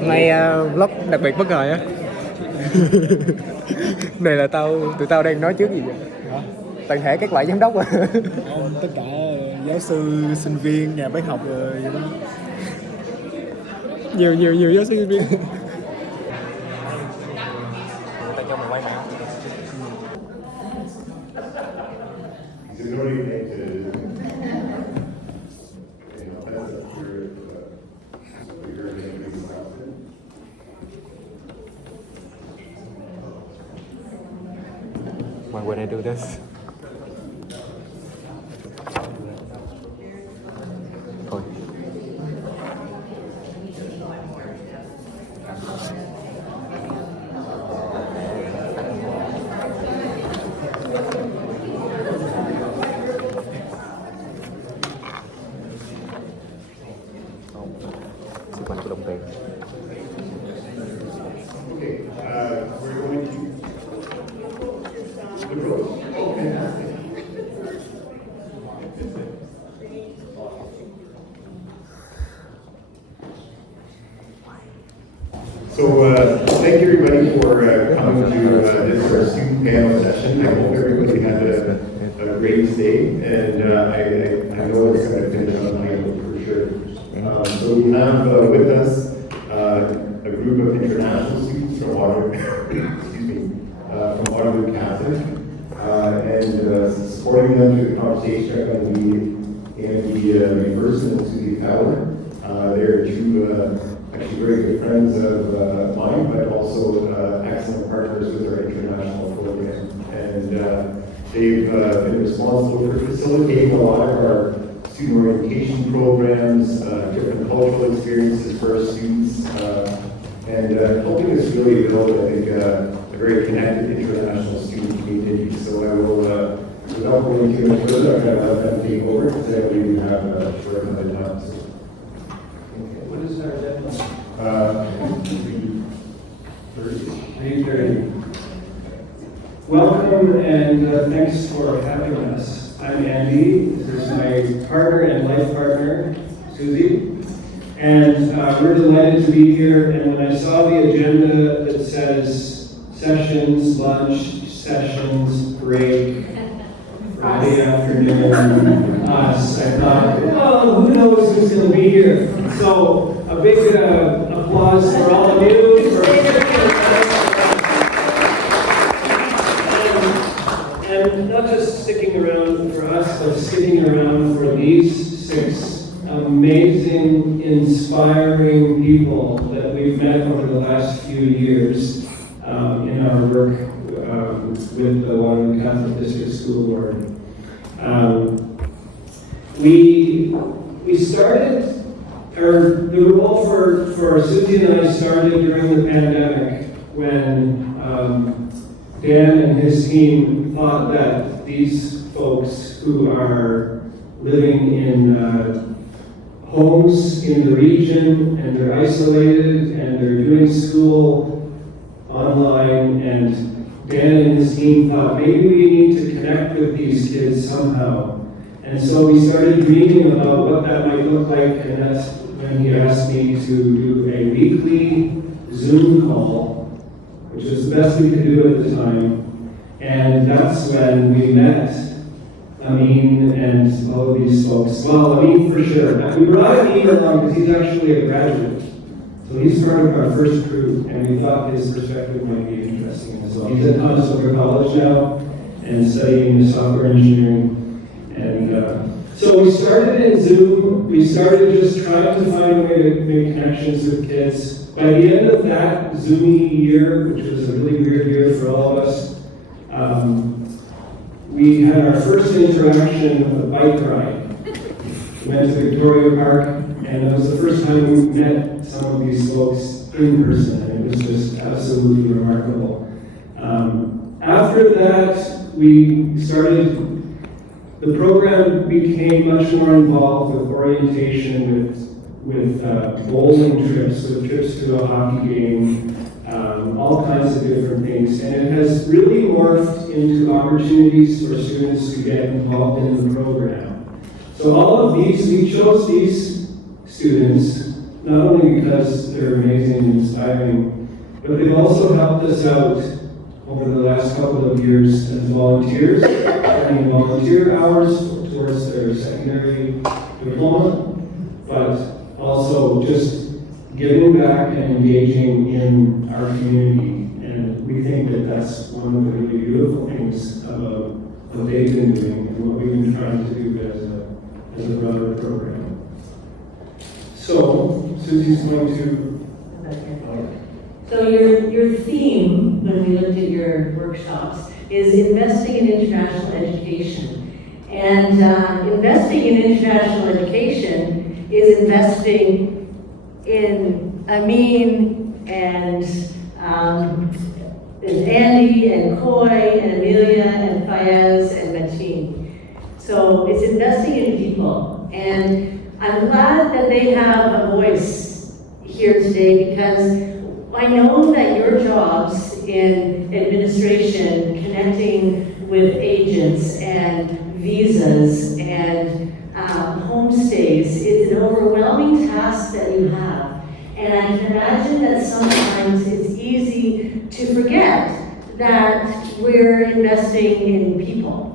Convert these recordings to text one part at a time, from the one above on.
Hôm nay vlog đặc biệt bất ngờ á. Này là tụi tao đang nói trước gì vậy? Hả? Toàn thể các loại giám đốc à. Không, tất cả giáo sư, sinh viên, nhà bác học rồi vậy đó. Nhiều giáo sư sinh viên. Tao cho mày quay mẹ. When I do this. Thôi. Sức mạnh của đồng tiền. So thank you everybody for coming to this our student panel session. I hope everybody had a great day, and I know it's going to finish on high note for sure. So we have with us a group of international students from from Waterloo Catholic, and supporting them through the conversation are going to be Andy McPherson and Susie Fowler. They're two actually very good friends of mine, but also excellent partners with our international program. And they've been responsible for facilitating a lot of our student orientation programs, different cultural experiences for our students, and helping us really build, I think, a very connected international student community. So I will, without going too much further, I'm going to let them take over because I believe we have a short amount of time. So. What is our deadline? 3:30. Welcome and thanks for having us. I'm Andy. This is my partner and life partner, Susie. And we're delighted to be here. And when I saw the agenda that says sessions, lunch, sessions, break, Friday afternoon, us, I thought, well, who knows who's going to be here. So a big applause for all of you. And not just sticking around for us, but sticking around for these 6 amazing, inspiring people that we've met over the last few years in our work with the Waterloo Catholic District School Board. We started, or the role for Susie and I started during the pandemic when Dan and his team thought that these folks who are living in homes in the region and they're isolated and they're doing school online, and Dan and his team thought maybe we need to connect with these kids somehow. And so we started dreaming about what that might look like, and that's when he asked me to do a weekly Zoom call, which was the best we could do at the time. And that's when we met Amin and all of these folks. Well, Amin for sure. We brought Amin along because he's actually a graduate. So he's part of our first crew, and we thought his perspective might be interesting as well. He's at Conestoga College now and studying software engineering. And so we started in Zoom. We started just trying to find a way to make connections with kids. By the end of that Zoomy year, which was a really weird year for all of us, we had our first interaction with a bike ride. We went to Victoria Park, and it was the first time we met some of these folks in person, and it was just absolutely remarkable. After that, we started. The program became much more involved with orientation, with bowling trips, with trips to a hockey game, all kinds of different things. And it has really morphed into opportunities for students to get involved in the program. So all of these, we chose these students not only because they're amazing and inspiring, but they've also helped us out over the last couple of years as volunteers, planning volunteer hours towards their secondary diploma, but also just giving back and engaging in our community. And we think that that's one of the really beautiful things about what they've been doing and what we've been trying to do as a broader program. So, Susie's going to... So your theme, when we looked at your workshops, is investing in international education. And investing in international education is investing in Amin and Andy and Coy and Amelia and Fayez and Mateen. So it's investing in people. And I'm glad that they have a voice here today, because I know that your jobs in administration, connecting with agents and visas and homestays, is an overwhelming task that you have. And I can imagine that sometimes it's easy to forget that we're investing in people.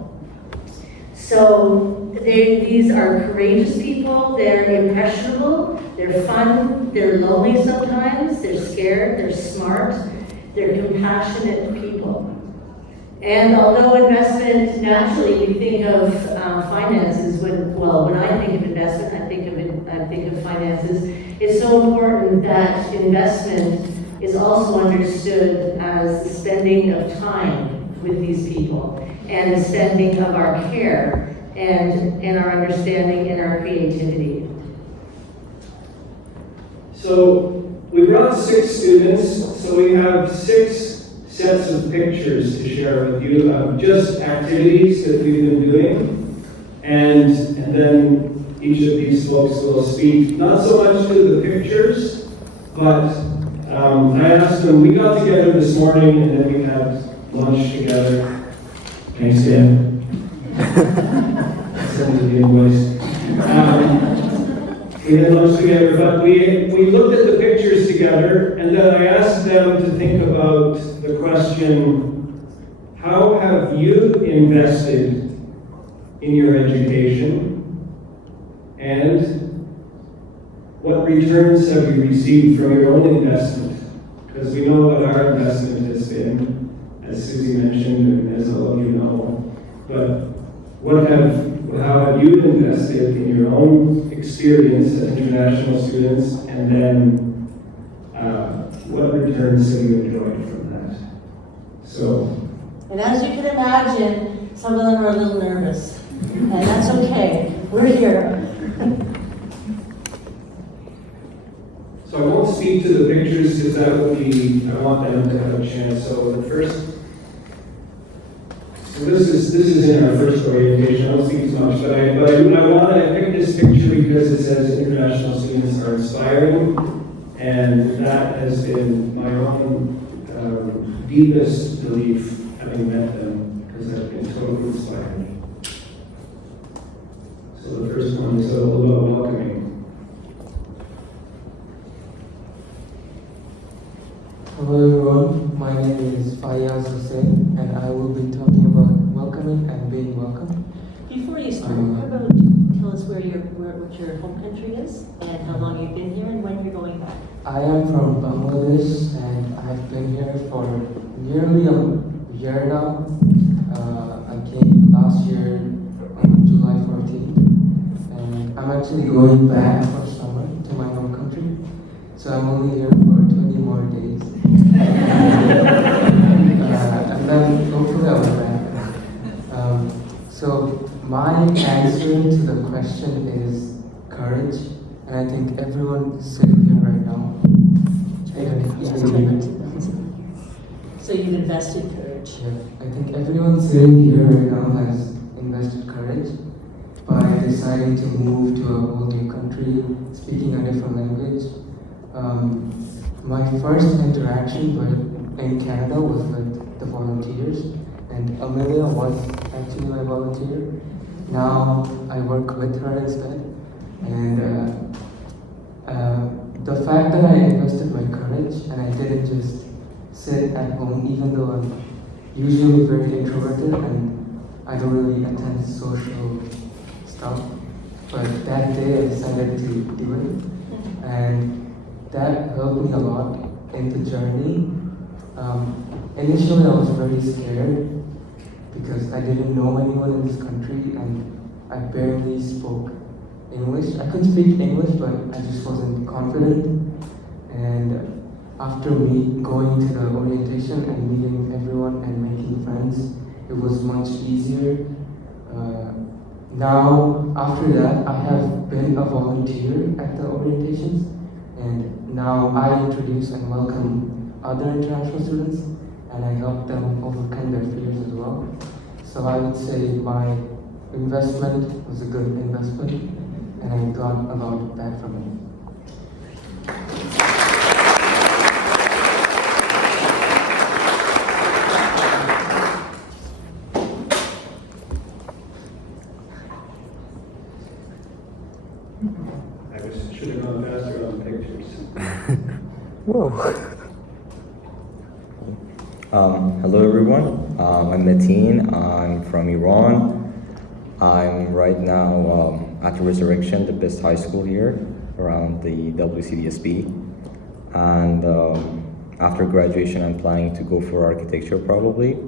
So these are courageous people, they're impressionable, they're fun, they're lonely sometimes, they're scared, they're smart, they're compassionate people. And although investment, naturally we think of finances, when I think of investment, I think of finances. It's so important that investment is also understood as the spending of time with these people, and the spending of our care, and our understanding and our creativity. So we brought 6 students, so we have 6 sets of pictures to share with you of just activities that we've been doing, and then each of these folks will speak not so much to the pictures, but I asked them, we got together this morning and then we had lunch together. Thanks, Dan. Send the invoice. We had lunch together, but we looked at the pictures together, and then I asked them to think about the question, how have you invested in your education, and what returns have you received from your own investment? Because we know what our investment has been, as Susie mentioned, and as all of you know. But how have you invested in your own experience as international students, and then what returns have you enjoyed from that? So. And as you can imagine, some of them are a little nervous, and that's okay. We're here. So I won't speak to the pictures because that would be, I want them to have a chance. So the first, so this is in our first orientation. I won't speak too much, but I picked this picture because it says international students are inspiring, and that has been my own deepest belief having met them, because I've been totally inspired. So the first one is all about welcoming. Hello everyone, my name is Fayaz Hussain, and I will be talking about welcoming and being welcome. Before you start, how about tell us what your home country is, and how long you've been here, and when you're going back? I am from Bangladesh, and I've been here for nearly a year now. I came last year on July 14th, and I'm actually going back for summer to my home country, so I'm only here for 20 more days. And then hopefully I'll be back. So my answer to the question is courage, and I think everyone sitting here right now. So you've invested courage. Yeah, I think everyone sitting here right now has invested courage by deciding to move to a whole new country, speaking a different language. My first interaction in Canada was with the volunteers, and Amelia was actually my volunteer. Now I work with her instead, and the fact that I invested my courage and I didn't just sit at home, even though I'm usually very introverted and I don't really attend social stuff. But that day I decided to do it, and that helped me a lot in the journey. Initially I was very scared because I didn't know anyone in this country and I barely spoke English. I could speak English, but I just wasn't confident. And after me going to the orientation and meeting everyone and making friends, it was much easier. Now, after that, I have been a volunteer at the orientations, and now I introduce and welcome other international students, and I help them overcome their fears as well. So I would say my investment was a good investment, and I got a lot back from it. Should have gone faster on pictures. Whoa. Hello everyone, I'm Metin, I'm from Iran. I'm right now at Resurrection, the best high school here around the WCDSB. And after graduation I'm planning to go for architecture probably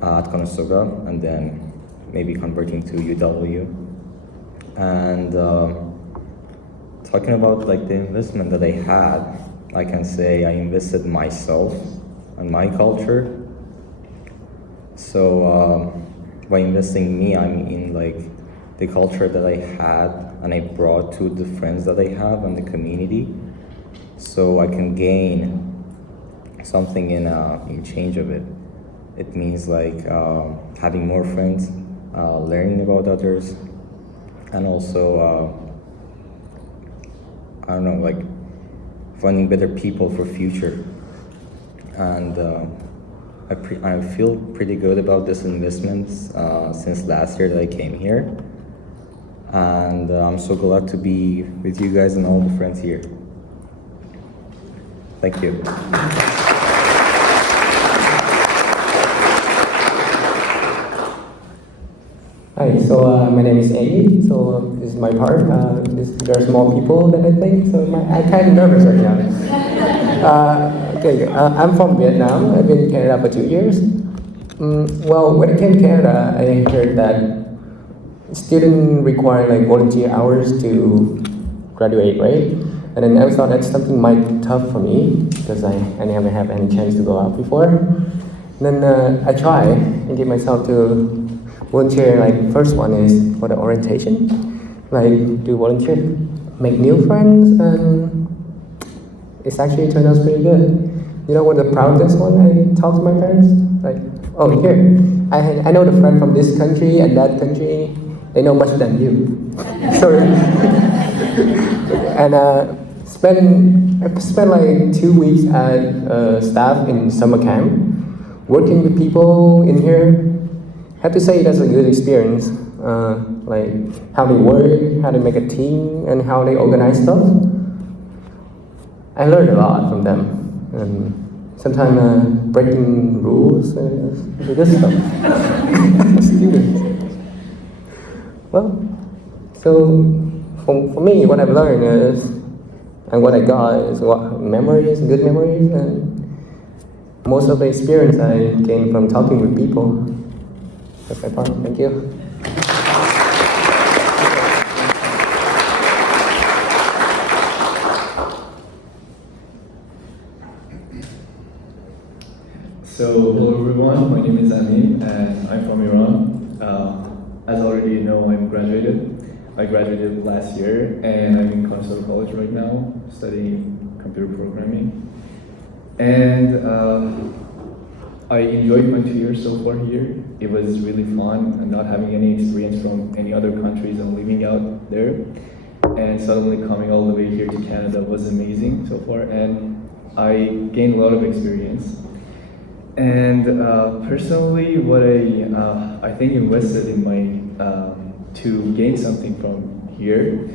at Conestoga, and then maybe converting to UW. And talking about like the investment that I had, I can say I invested myself and my culture. So by investing in me, I mean like the culture that I had and I brought to the friends that I have and the community, so I can gain something in change of it. It means like having more friends, learning about others, and also I don't know, like finding better people for future. And I feel pretty good about this investment since last year that I came here. And I'm so glad to be with you guys and all the friends here. Thank you. Hi, so my name is Amy, so this is my part. There's more people than I think, so I'm kind of nervous right now. I'm from Vietnam. I've been in Canada for 2 years. Well, when I came to Canada, I heard that students require like volunteer hours to graduate, right? And then I thought that's something might tough for me because I never have any chance to go out before. And then I try and get myself to volunteer. Like first one is for the orientation, like do volunteer, make new friends, and it's actually turned out pretty good. You know what the proudest one I talked to my parents? Like, oh here, I know the friend from this country and that country, they know much than you. So, and I spent like 2 weeks at staff in summer camp, working with people in here. I have to say that's a good experience, like how they work, how they make a team, and how they organize stuff. I learned a lot from them, and sometimes breaking rules, good stuff. Students. Well, so for me, what I've learned is, and what I got is what memories, good memories, and most of the experience I gained from talking with people. That's my part. Thank you. So, hello everyone, my name is Amin and I'm from Iran. As already you know, I'm graduated. I graduated last year and I'm in Conestoga College right now, studying computer programming. And I enjoyed my 2 years so far here. It was really fun and not having any experience from any other countries and living out there. And suddenly coming all the way here to Canada was amazing so far, and I gained a lot of experience. And personally, what I think invested in my to gain something from here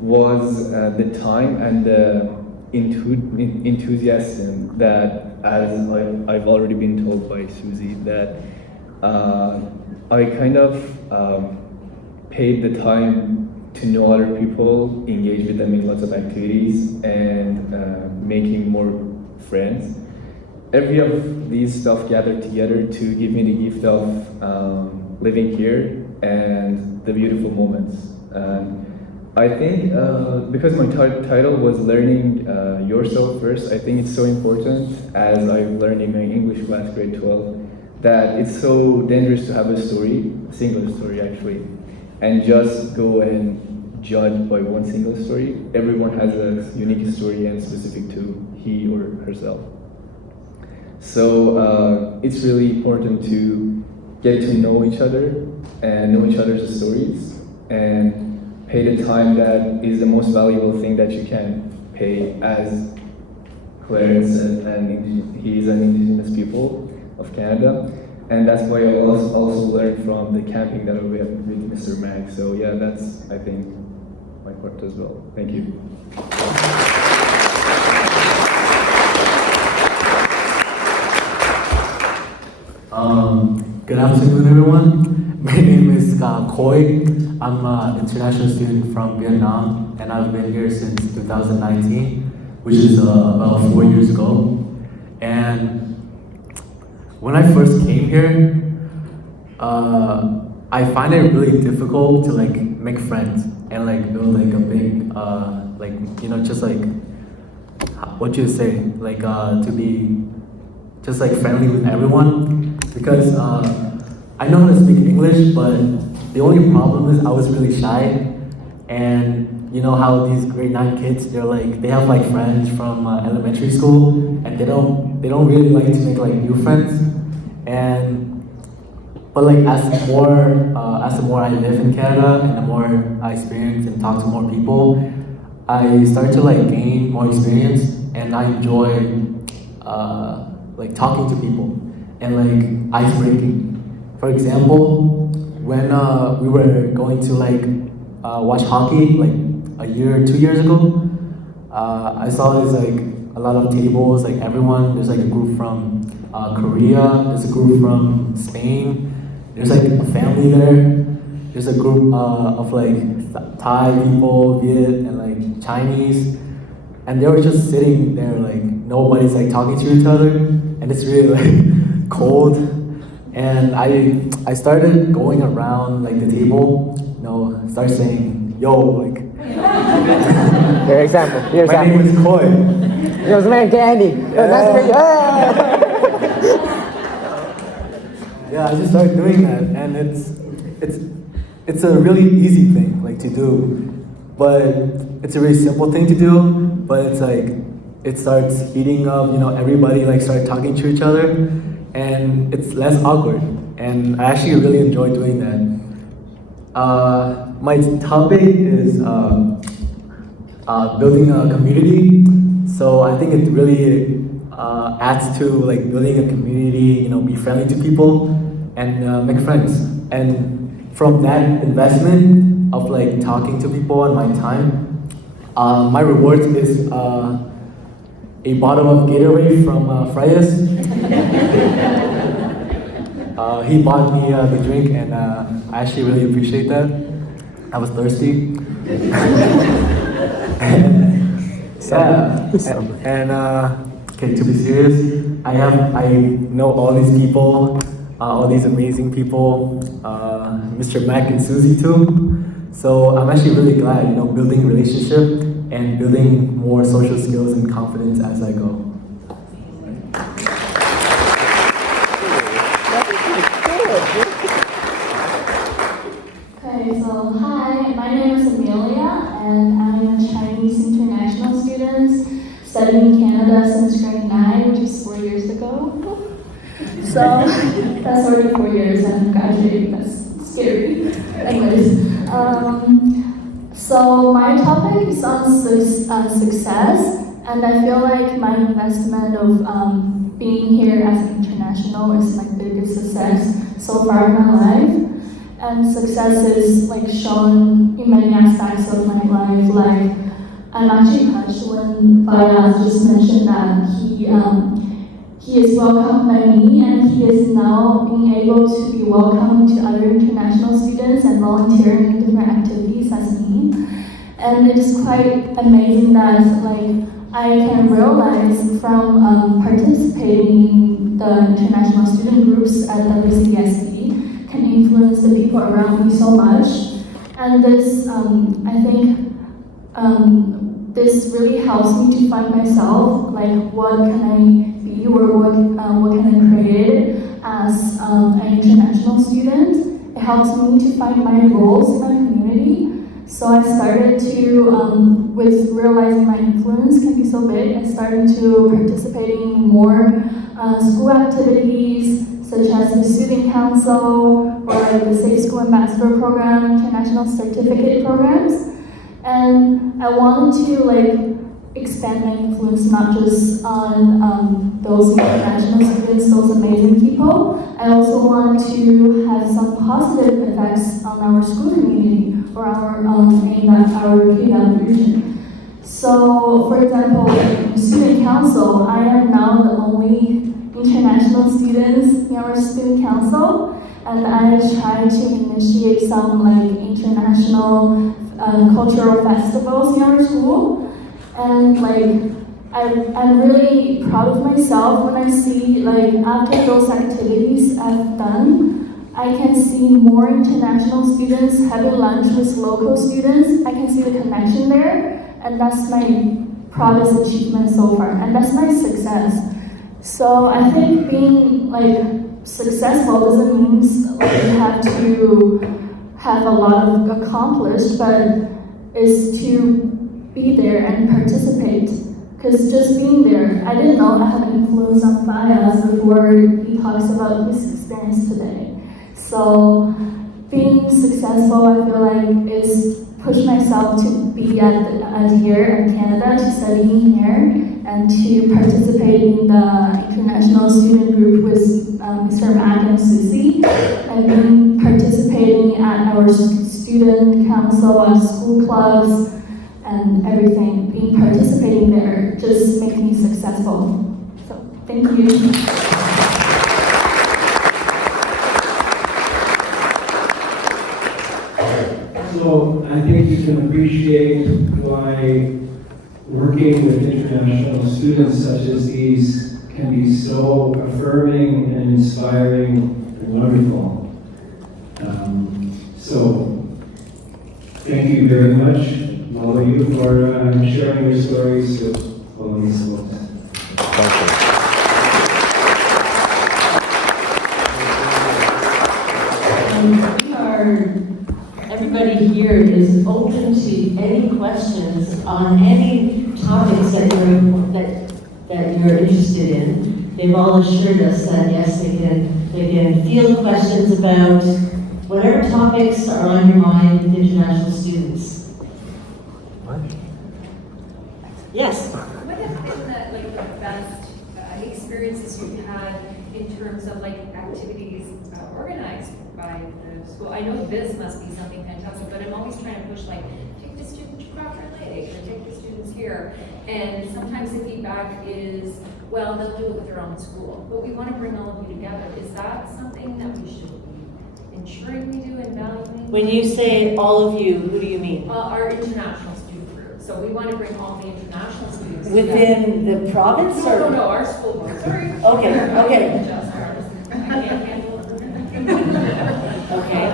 was the time and the enthusiasm that, as I've already been told by Susie, that I kind of paid the time to know other people, engage with them in lots of activities, and making more friends. Every of these stuff gathered together to give me the gift of living here and the beautiful moments. I think because my title was learning yourself first, I think it's so important, as I'm learning my English class, grade 12, that it's so dangerous to have a story, a single story actually, and just go and judge by one single story. Everyone has a unique story and specific to he or herself. So it's really important to get to know each other and know each other's stories and pay the time that is the most valuable thing that you can pay, as Clarence said, and he is an Indigenous people of Canada. And that's why I also learned from the camping that I went with Mr. Mag. So yeah, that's, I think, my part as well. Thank you. Good afternoon, everyone. My name is Khoi. I'm an international student from Vietnam, and I've been here since 2019, which is about 4 years ago. And when I first came here, I find it really difficult to like make friends and like build like a big just like what you say, like to be just like friendly with everyone, because I know how to speak English, but the only problem is I was really shy. And you know how these grade 9 kids, they have like friends from elementary school, and they don't really like to make like new friends. But like as the more I live in Canada and the more I experience and talk to more people, I start to like gain more experience, and I enjoy like talking to people and like ice breaking. For example, when we were going to like watch hockey like a year or 2 years ago, I saw there's like a lot of tables, like everyone, there's like a group from Korea, there's a group from Spain, there's like a family there, there's a group of like Thai people, Viet, and like Chinese, and they were just sitting there like nobody's like talking to each other, and it's really like cold. And I started going around like the table, start saying, yo, like. Your example. My name is Khoi. Yo, it's man Candy. Nice to meet you. Yeah, I just started doing that, and it's a really easy thing like to do, but it's a really simple thing to do. But it's like it starts heating up. Everybody like start talking to each other, and it's less awkward. And I actually really enjoy doing that. My topic is building a community. So I think it really adds to like building a community, be friendly to people and make friends. And from that investment of like talking to people and my time, my reward is a bottle of Gatorade from Freyas. He bought me the drink, and I actually really appreciate that. I was thirsty. Okay, to be serious, I know all these people, all these amazing people, Mr. Mac and Susie too. So I'm actually really glad, building a relationship and building more social skills and confidence as I go. Okay, so hi, my name is Amelia, and I'm a Chinese international student studying in Canada since grade 9, which is 4 years ago. So that's already 4 years and I'm graduating, that's scary. Anyways, so my topic is on success, and I feel like my investment of being here as an international is my biggest success so far in my life. and success is like shown in many aspects of my life. Like I'm actually touched when Fayaz just mentioned that he is welcomed by me, and he is now being able to be welcomed to other international students and volunteering in different activities as me. And it is quite amazing that like I can realize from participating in the international student groups at WCSB can influence the people around me so much. And this, I think, this really helps me to find myself, like what can I be or what can I create as an international student. It helps me to find my roles in my community. So I started to, with realizing my influence can be so big, I started to participating in more school activities, such as the student council, or like the Safe School Ambassador Program, international certificate programs. And I wanted to like expand my influence not just on those international students, those amazing people. I also want to have some positive effects on our school community or our in our KW region. So, for example, in student council, I am now the only international students in our student council, and I try to initiate some like international cultural festivals in our school. And like I'm really proud of myself when I see like after those activities I've done, I can see more international students having lunch with local students. I can see the connection there, and that's my proudest achievement so far, and that's my success. So I think being like successful doesn't mean like you have to have a lot of accomplished, but is to be there and participate. Because just being there, I didn't know I had an influence on Fayaz before he talks about his experience today. So being successful, I feel like, is push myself to be at here in Canada, to studying here, and to participate in the international student group with Mr. Mac and Susie, and then participating at our student council, school clubs, and everything. Being participating there just makes me successful. So thank you. So I think you can appreciate why working with international students such as these can be so affirming and inspiring and wonderful. So thank you very much, all of you, for sharing your stories with all of these folks. Everybody here is open to any questions on any topics that you're interested in. They've all assured us that yes, they can field questions about whatever topics are on your mind with international students. Yes. What have been the best experiences you've had in terms of like activities organized by the school? I know this must be something fantastic, but I'm always trying to push like, take the student to Crawford Lake, or take the students here. And sometimes the feedback is, well, they'll do it with their own school. But we want to bring all of you together. Is that something that we should be ensuring we do and valuing? When you say all of you, who do you mean? Our international student group. So we want to bring all the international students Within the province? Or? No, our school board. Sorry. Okay. Just ours. I can't handle it. Okay.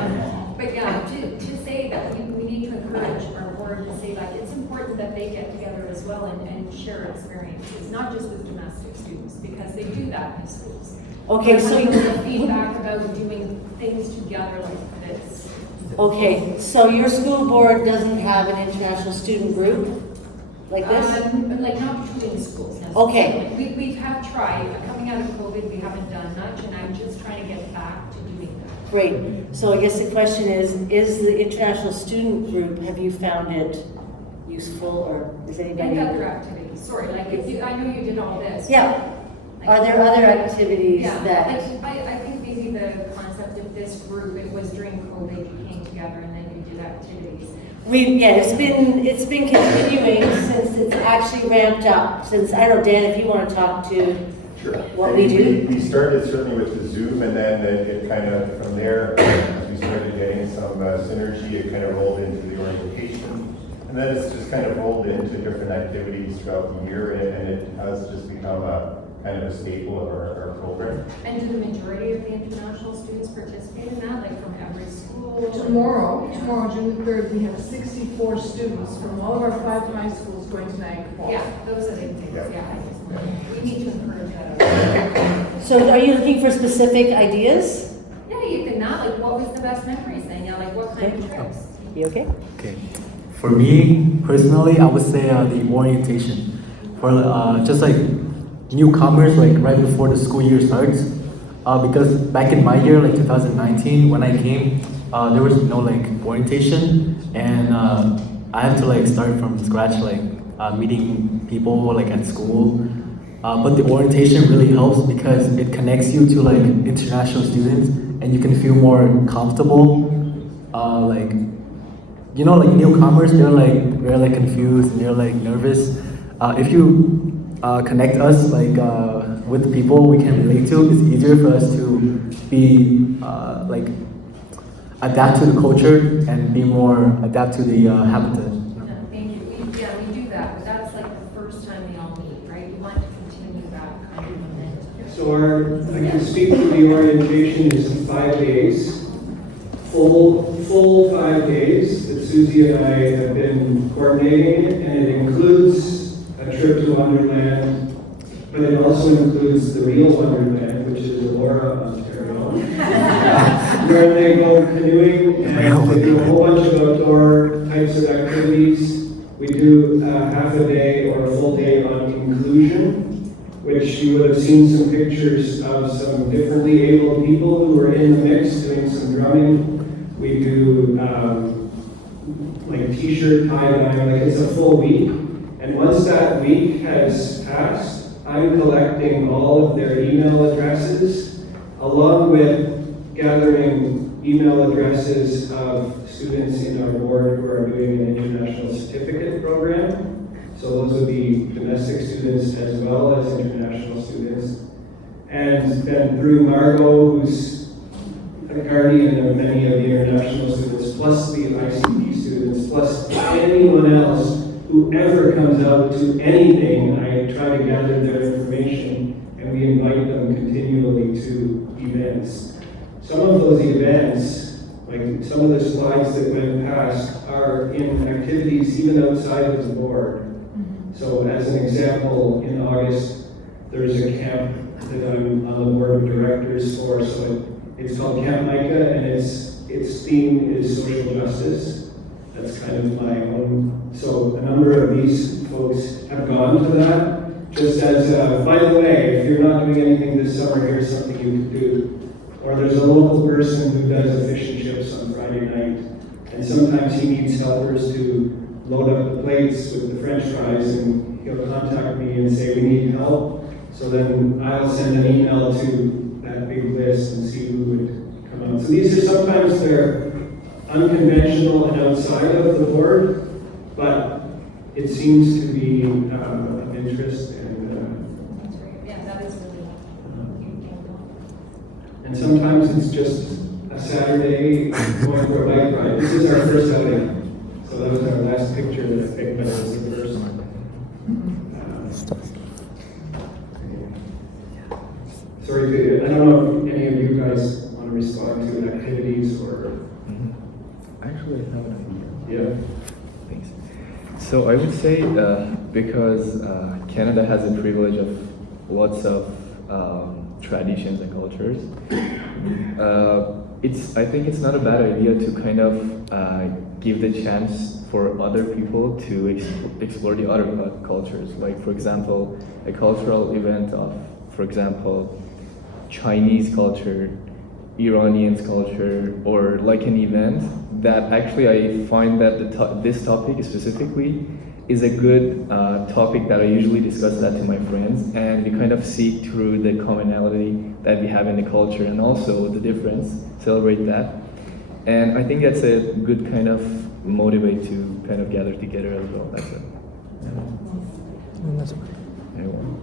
But yeah, to say that we need to encourage our board to say like it's important that they get together as well and share experiences, not just with domestic students, because they do that in schools. Okay, so you feedback about doing things together like this. Okay, so your school board doesn't have an international student group like this? Like not between schools. Okay. We have tried. Coming out of COVID, we haven't done much, and I'm just trying to get back to doing that. Great. So I guess the question is the international student group, have you found it useful, or is anybody? And other activities. Sorry, like if you, I know you did all this. Yeah. Are there other activities yeah, that? like, I think maybe the concept of this this group, it was during COVID, you came together and then you did activities. It's been continuing since it's actually ramped up. Since, I don't know, Dan, if you want to talk to Sure. what we do. We started certainly with the Zoom, and then it kind of, from there, as we started getting some synergy, it kind of rolled into the orientation. And then it's just kind of rolled into different activities throughout the year, and it has just become a kind of a staple of our program. And do the majority of the international students participate in that, like from every school? Tomorrow, June the 3rd, we have 64 students from all of our 5 high schools going to Niagara Falls. Yeah, those are the things, we need to encourage that. So are you looking for specific ideas? Yeah, you can not, like, what was the best memories then? Yeah, like, what kind of trips? You okay? Okay. For me, personally, I would say the orientation. For just like newcomers, like right before the school year starts. Because back in my year, like 2019, when I came, there was no like orientation. And I had to like start from scratch, like meeting people like at school. But the orientation really helps because it connects you to like international students and you can feel more comfortable. Like, you know, like newcomers, they're like confused and they're like nervous. If you connect us like with the people we can relate to, it's easier for us to be like adapt to the culture and be more adapt to the habitat. Thank you. We do that, but that's like the first time we all meet, right? We want to continue that kind of momentum. So I can speak to the orientation is 5 days, full 5 days that Susie and I have been coordinating it, and it includes a trip to Wonderland, but it also includes the real Wonderland, which is Aurora, Ontario, where they go canoeing and they do a whole bunch of outdoor types of activities. We do half a day or a full day on inclusion, which you would have seen some pictures of some differently abled people who were in the mix doing some drumming. We do like t-shirt tie-dye, like it's a full week. And once that week has passed, I'm collecting all of their email addresses, along with gathering email addresses of students in our board who are doing an international certificate program. So those would be domestic students as well as international students. And then through Margot, who's a guardian of many of the international students, plus the ICP students, plus anyone else whoever comes out to anything, I try to gather their information and we invite them continually to events. Some of those events, like some of the slides that went past, are in activities even outside of the board. So as an example, in August, there's a camp that I'm on the board of directors for. So it's called Camp Micah, and its theme is social justice. That's kind of my own. So a number of these folks have gone to that. Just as, by the way, if you're not doing anything this summer, here's something you can do. Or there's a local person who does a fish and chips on Friday night, and sometimes he needs helpers to load up the plates with the French fries, and he'll contact me and say, we need help. So then I'll send an email to that big list and see who would come out. So these are sometimes they're unconventional and outside of the board, but it seems to be of interest. That's great. Yeah, that is really And sometimes it's just a Saturday going for a bike ride. This is our first outing. So that was our last picture that I picked, but it was the first one. Sorry, I don't know if any of you guys want to respond to activities or... Actually, I have an idea. Yeah. Thanks. So I would say because Canada has the privilege of lots of traditions and cultures, I think it's not a bad idea to kind of give the chance for other people to explore the other cultures. Like, for example, a cultural event of, for example, Chinese culture, Iranian culture, or like an event that actually I find that this topic specifically is a good topic that I usually discuss that to my friends, and we kind of see through the commonality that we have in the culture and also the difference, celebrate that. And I think that's a good kind of motivate to kind of gather together as well. That's it. That's Anyone?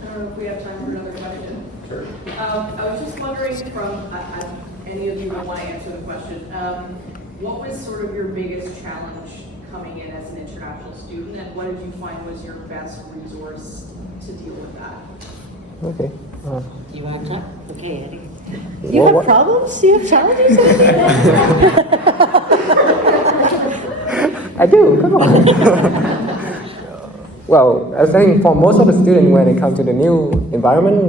I don't know if we have time for another question. Sure. I was just wondering from, any of you will want to answer the question, what was sort of your biggest challenge coming in as an international student, and what did you find was your best resource to deal with that? Okay. You want to talk? Okay. You have problems? You have challenges? I do, come on. Well, I think for most of the students, when they come to the new environment,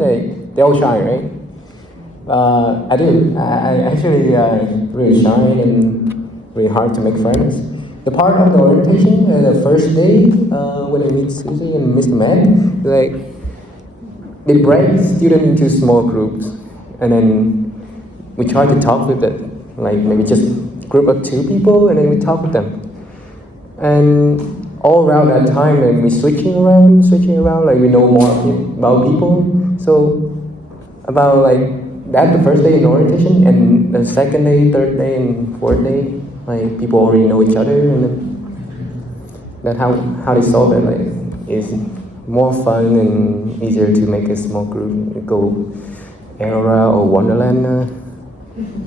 they're all shy, right? I do. I actually really shy and really hard to make friends. The part of the orientation, the first day, when I meet Susie and Mr. Matt, like, they break students into small groups, and then we try to talk with them, like maybe just group of 2 people, and then we talk with them. And all around that time, then we switching around, like we know more about people. So about like that, the first day in orientation, and the second day, third day, and fourth day, like people already know each other, and then that's how they solve it. Like is more fun and easier to make a small group. Go Aurora or Wonderland.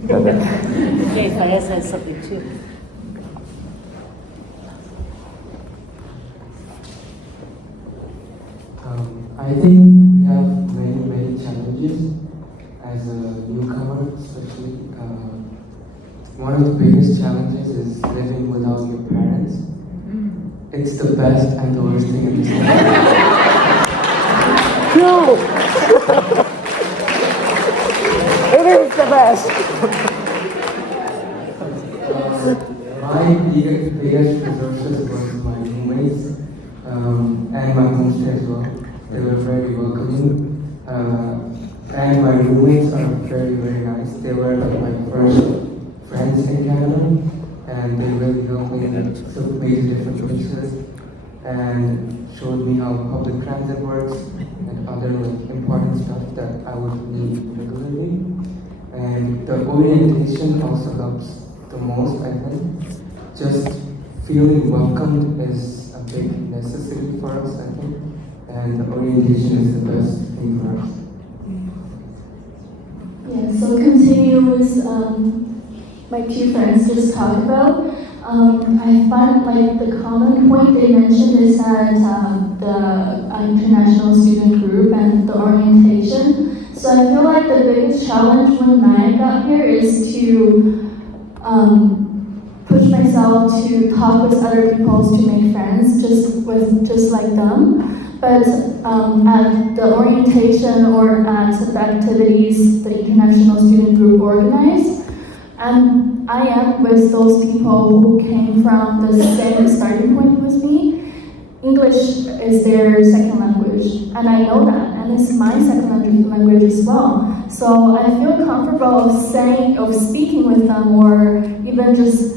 Okay, Fayez has something too. I think we have many challenges as a newcomer, especially. One of the biggest challenges is living without your parents. It's the best and the worst thing at the same time. No! It is the best! My biggest resources was my roommates and my homestay as well. They were very welcoming. And my roommates are very nice. They were like my first friends in Canada, and they really helped me and took me to different places and showed me how public transit works and other like important stuff that I would need regularly. And the orientation also helps the most, I think. Just feeling welcomed is a big necessity for us, I think. And the orientation is the best thing for us. Yeah, so continue with my 2 friends just talked about. I find like the common point they mentioned is that the international student group and the orientation. So I feel like the biggest challenge when I got here is to push myself to talk with other people to make friends, just like them. But at the orientation or at the activities the international student group organized, and I am with those people who came from the same starting point with me. English is their second language, and I know that, and it's my second language as well. So I feel comfortable of speaking with them, or even just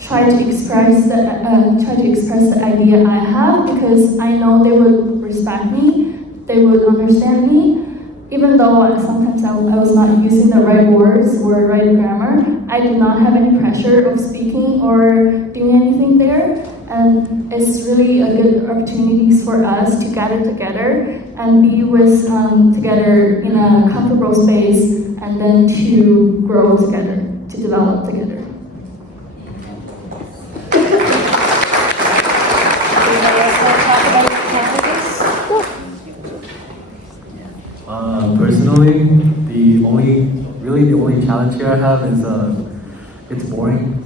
try to express the idea I have, because I know they would respect me, they would understand me. Even though sometimes I was not using the right words or right grammar, I did not have any pressure of speaking or doing anything there. And it's really a good opportunity for us to gather together and be with together in a comfortable space, and then to grow together, to develop together. Personally, the only challenge here I have is it's boring.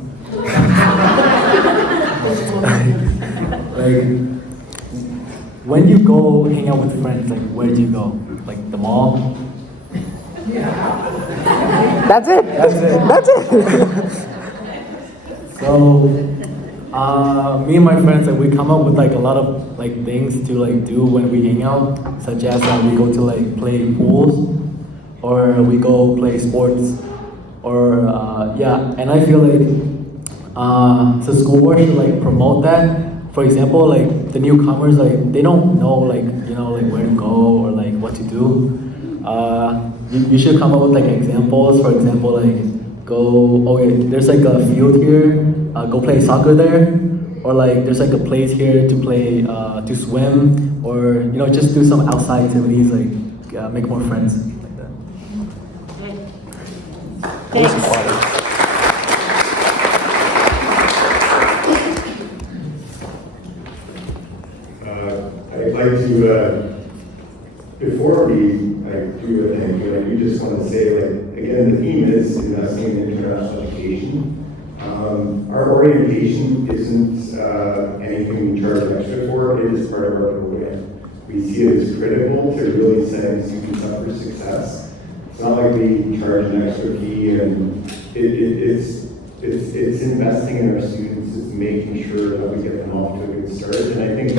Like when you go hang out with friends, like where do you go? Like the mall? That's it. So, me and my friends, like, we come up with like a lot of like things to like do when we hang out, such as we go to like play pools, or we go play sports, or yeah. And I feel like So school board should like promote that. For example, like the newcomers, like they don't know like like where to go or like what to do. You should come up with like examples. For example, like go there's like a field here, go play soccer there, or like there's like a place here to play to swim, or just do some outside activities like make more friends like that. Thanks. I'd like to, before we do a thank you, I do just want to say, again, the theme is investing in international education. Our orientation isn't anything we charge extra for, it is part of our program. We see it as critical to really setting students up for success. It's not like we charge an extra fee, and it's investing in our students, it's making sure that we get them off to a good start. And I think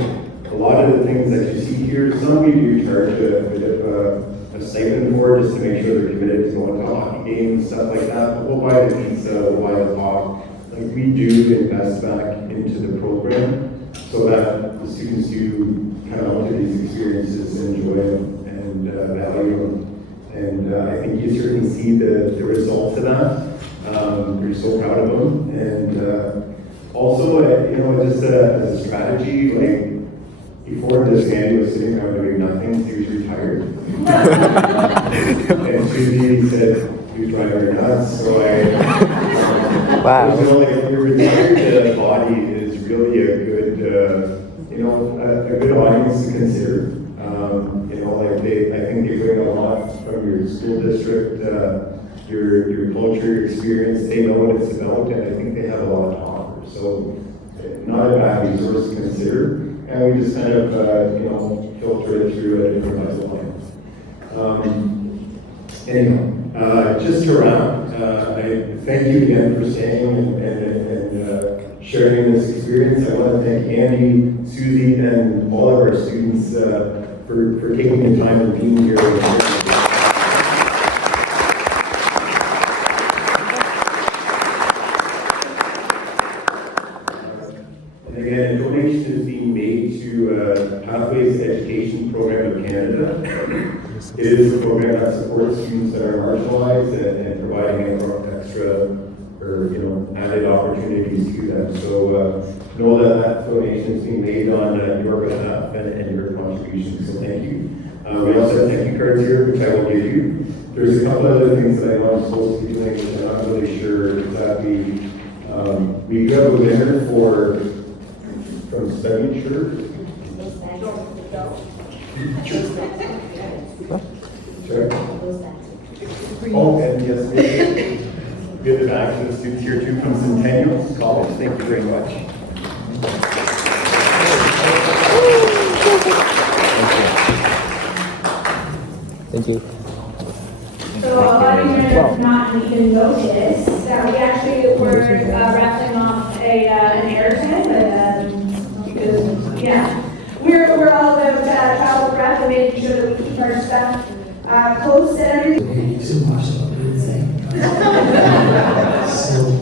a lot of the things that you see here, some we do charge a bit of a stipend for, just to make sure they're committed to going to hockey games and stuff like that. But we'll buy the pizza, we'll buy the pop. Like, we do invest back into the program so that the students do come out to these experiences and enjoy them and value them. And I think you certainly see the results of that. We're so proud of them. And also, just as a strategy, like, before this man was sitting around doing nothing, he was retired. And Susie said, he was driving her nuts, so wow. Your retired body is really a good, a good audience to consider. I think they bring a lot from your school district, your culture, your experience. They know what it's about, and I think they have a lot to offer. So, not a bad resource to consider. And we just kind of, filter it through a different pipeline. Anyhow, just to wrap, I thank you again for staying and sharing this experience. I want to thank Andy, Susie, and all of our students for taking the time and being here. And again, a donation is being made to Pathways Education Program of Canada. It is a program that supports students that are marginalized and providing extra or added opportunities to them. So know that donation is being made on your behalf and your contribution. So thank you. We also have thank you cards here, which I will give you. There's a couple other things that I know I'm supposed to be doing, which I'm not really sure exactly. We do have a winner from studying shirt. Sure. Oh, and yes, we have the back to the students here too from Centennial College. Thank you very much. Thank you. So a lot of you have not even noticed that we actually were raffling off an airtime, because we're all about travel prep and making sure that we keep our stuff close to everything. Thank you so much. So